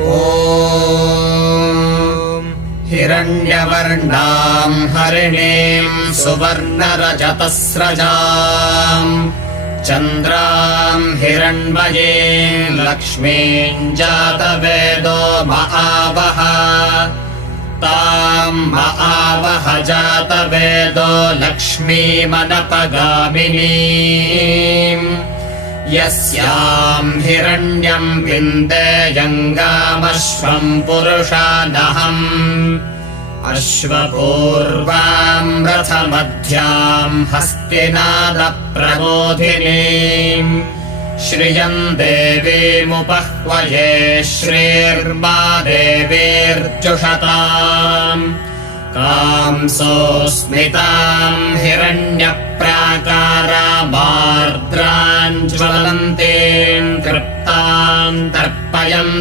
हिरण्यवर्णाम् हरिणीम् सुवर्णरजतस्रजाम् चन्द्राम् हिरण्मयीम् लक्ष्मीम् जातवेदो महावः ताम् महावः जातवेदो लक्ष्मीमनपगामिनीम् यस्याम् हिरण्यम् विन्देयङ्गामश्वम् पुरुषानहम् अश्वपूर्वाम् रथमध्याम् हस्तिनादप्रबोधिनीम् श्रियम् देवीमुपह्वये श्रीर्मा देवीर्जुषताम् कांसोऽस्मिताम् हिरण्यप्राकारामार्द्राम् ज्वलन्तीम् तृप्ताम् तर्पयन्